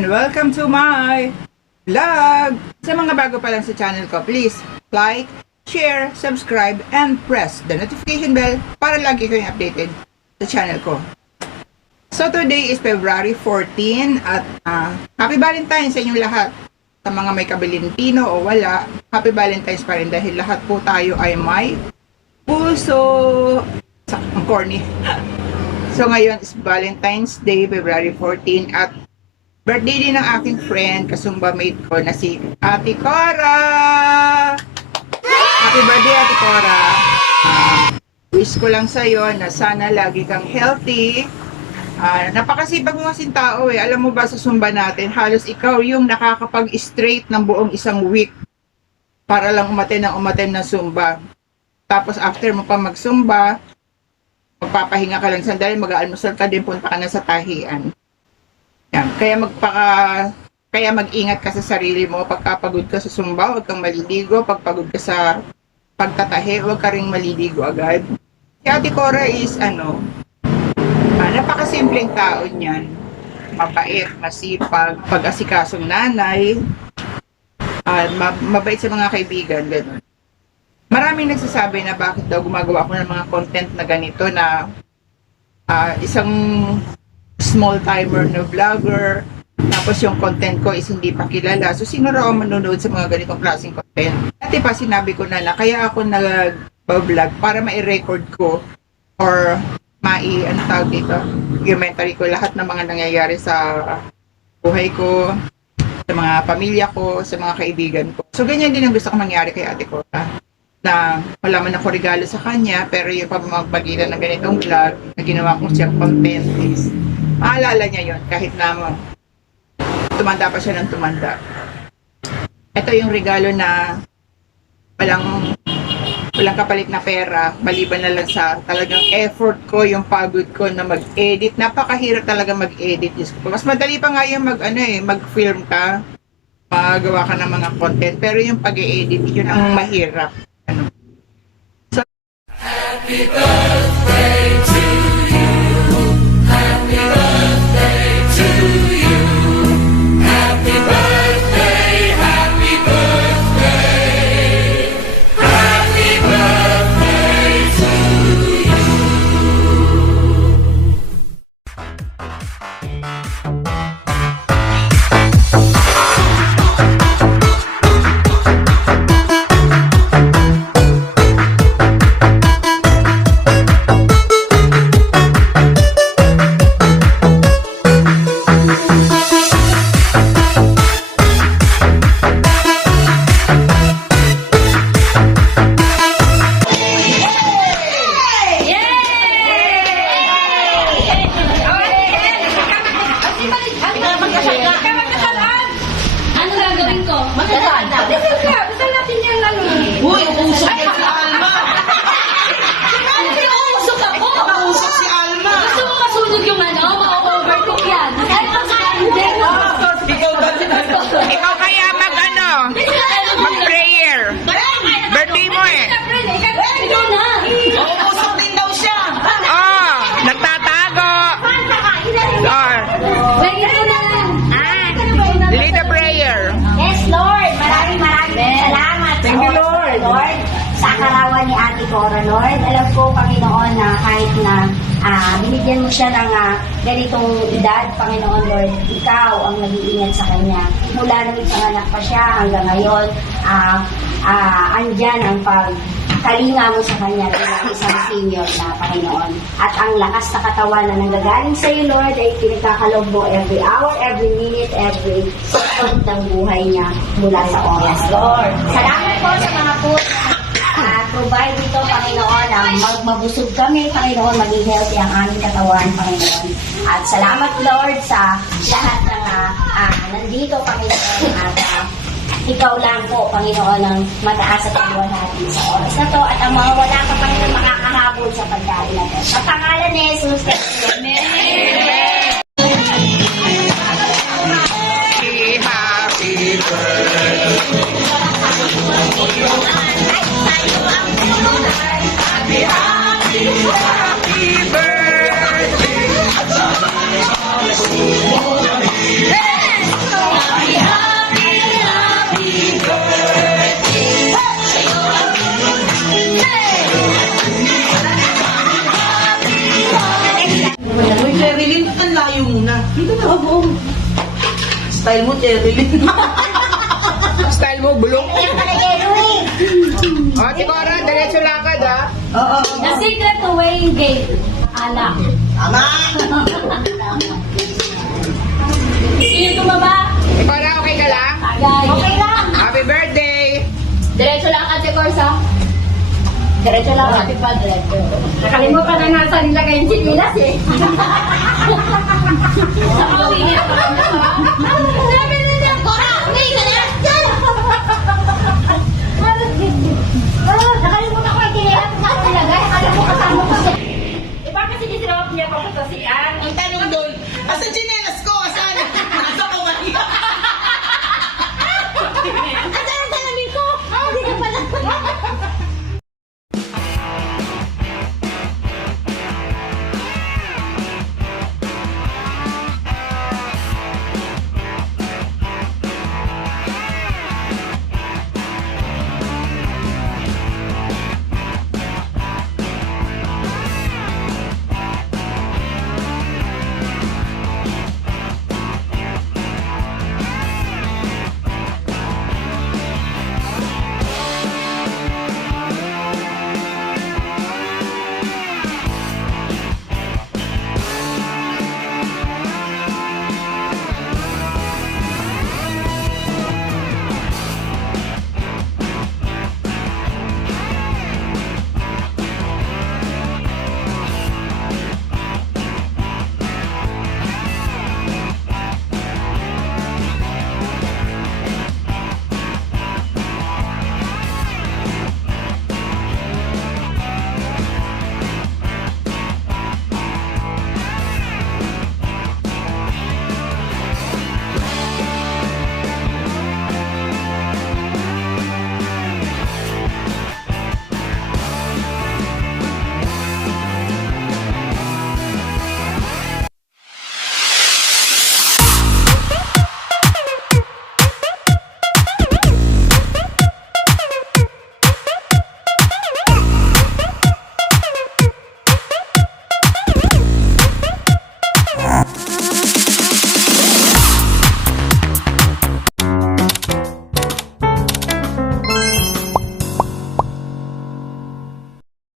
Welcome to my vlog! Sa mga bago pa lang sa channel ko, please like, share, subscribe, and press the notification bell para lagi kayong updated sa channel ko. So today is February 14 at ah, Happy Valentine's sa inyong lahat. Sa mga may kabilintino o wala, Happy Valentine's pa rin dahil lahat po tayo ay may puso. Sa, corny. so ngayon is Valentine's Day, February 14 at birthday din ng aking friend, kasumba mate ko na si Ate Cora! Happy birthday, Ate Cora! Ah, wish ko lang sa'yo na sana lagi kang healthy. Ah, napakasipag mo kasing tao eh. Alam mo ba sa sumba natin, halos ikaw yung nakakapag-straight ng buong isang week para lang umaten ng umaten ng sumba. Tapos after mo pa magsumba, magpapahinga ka lang sandali, mag-aalmusal ka din, punta ka na sa tahian. Yan. Kaya magpaka kaya mag-ingat ka sa sarili mo. Pagkapagod ka sa sumba, huwag kang maliligo. Pagpagod ka sa pagtatahi, huwag ka ring maliligo agad. Si Ate Cora is ano, ah, napakasimpleng tao niyan. Mabait, masipag, pag-asikasong nanay, ma- mabait sa mga kaibigan, ganun. Maraming nagsasabi na bakit daw gumagawa ako ng mga content na ganito na ah, isang small timer na vlogger, tapos yung content ko is hindi pa kilala. So, sino raw ang manonood sa mga ganitong klaseng content? Dati pa sinabi ko na na, kaya ako nag-vlog para ma-record ko or mai, ano tawag dito, documentary ko lahat ng mga nangyayari sa buhay ko, sa mga pamilya ko, sa mga kaibigan ko. So, ganyan din ang gusto ko mangyari kay ate ko. Na wala man ako regalo sa kanya, pero yung pamamagitan ng ganitong vlog na ginawa kong siyang content is maalala niya yon kahit na mo- tumanda pa siya ng tumanda. Ito yung regalo na walang walang kapalit na pera, maliban na lang sa talagang effort ko, yung pagod ko na mag-edit. Napakahirap talaga mag-edit. Mas madali pa nga yung mag, ano eh, mag-film ka, magawa ka ng mga content. Pero yung pag-edit, yun ang mahirap. Ano. So, Ano Sa karawan ni Ate Cora, Lord. Alam ko, Panginoon, na kahit na ah, binigyan mo siya ng ah, ganitong edad, Panginoon, Lord, ikaw ang nag-iingat sa kanya. Mula nang ipanganak pa siya hanggang ngayon, ah, ah, andyan ang pag kalinga mo sa kanya bilang isang senior na Panginoon. At ang lakas na katawan na nanggagaling sa iyo, Lord, ay pinagkakalog mo every hour, every minute, every second ng buhay niya mula sa oras. Lord. Salamat po sa mga at provide dito, Panginoon, ang mag- mabusog kami, Panginoon, maging healthy ang aming katawan, Panginoon. At salamat, Lord, sa lahat ng ah, ah, nandito, Panginoon, at ah, ikaw lang po, Panginoon, ang mataas at iwan natin sa oras na to at ang mga wala ka Panginoon makakahabol sa pagkain na. Sa pangalan ni Jesus, style mo, Cherilyn. Style mo, bulong. Kaya pala yelo eh. O, Tikora, diretso lakad ha. Oo. The secret to weighing gain. Anak. Tama. Sino tumaba? Tikora, okay ka lang? Okay lang. Happy birthday! Diretso lang Ate Corsa. Diretso lang. Happy pa, diretso. Nakalimutan na nga saan nilagay yung sinilas eh. Sa kawin pa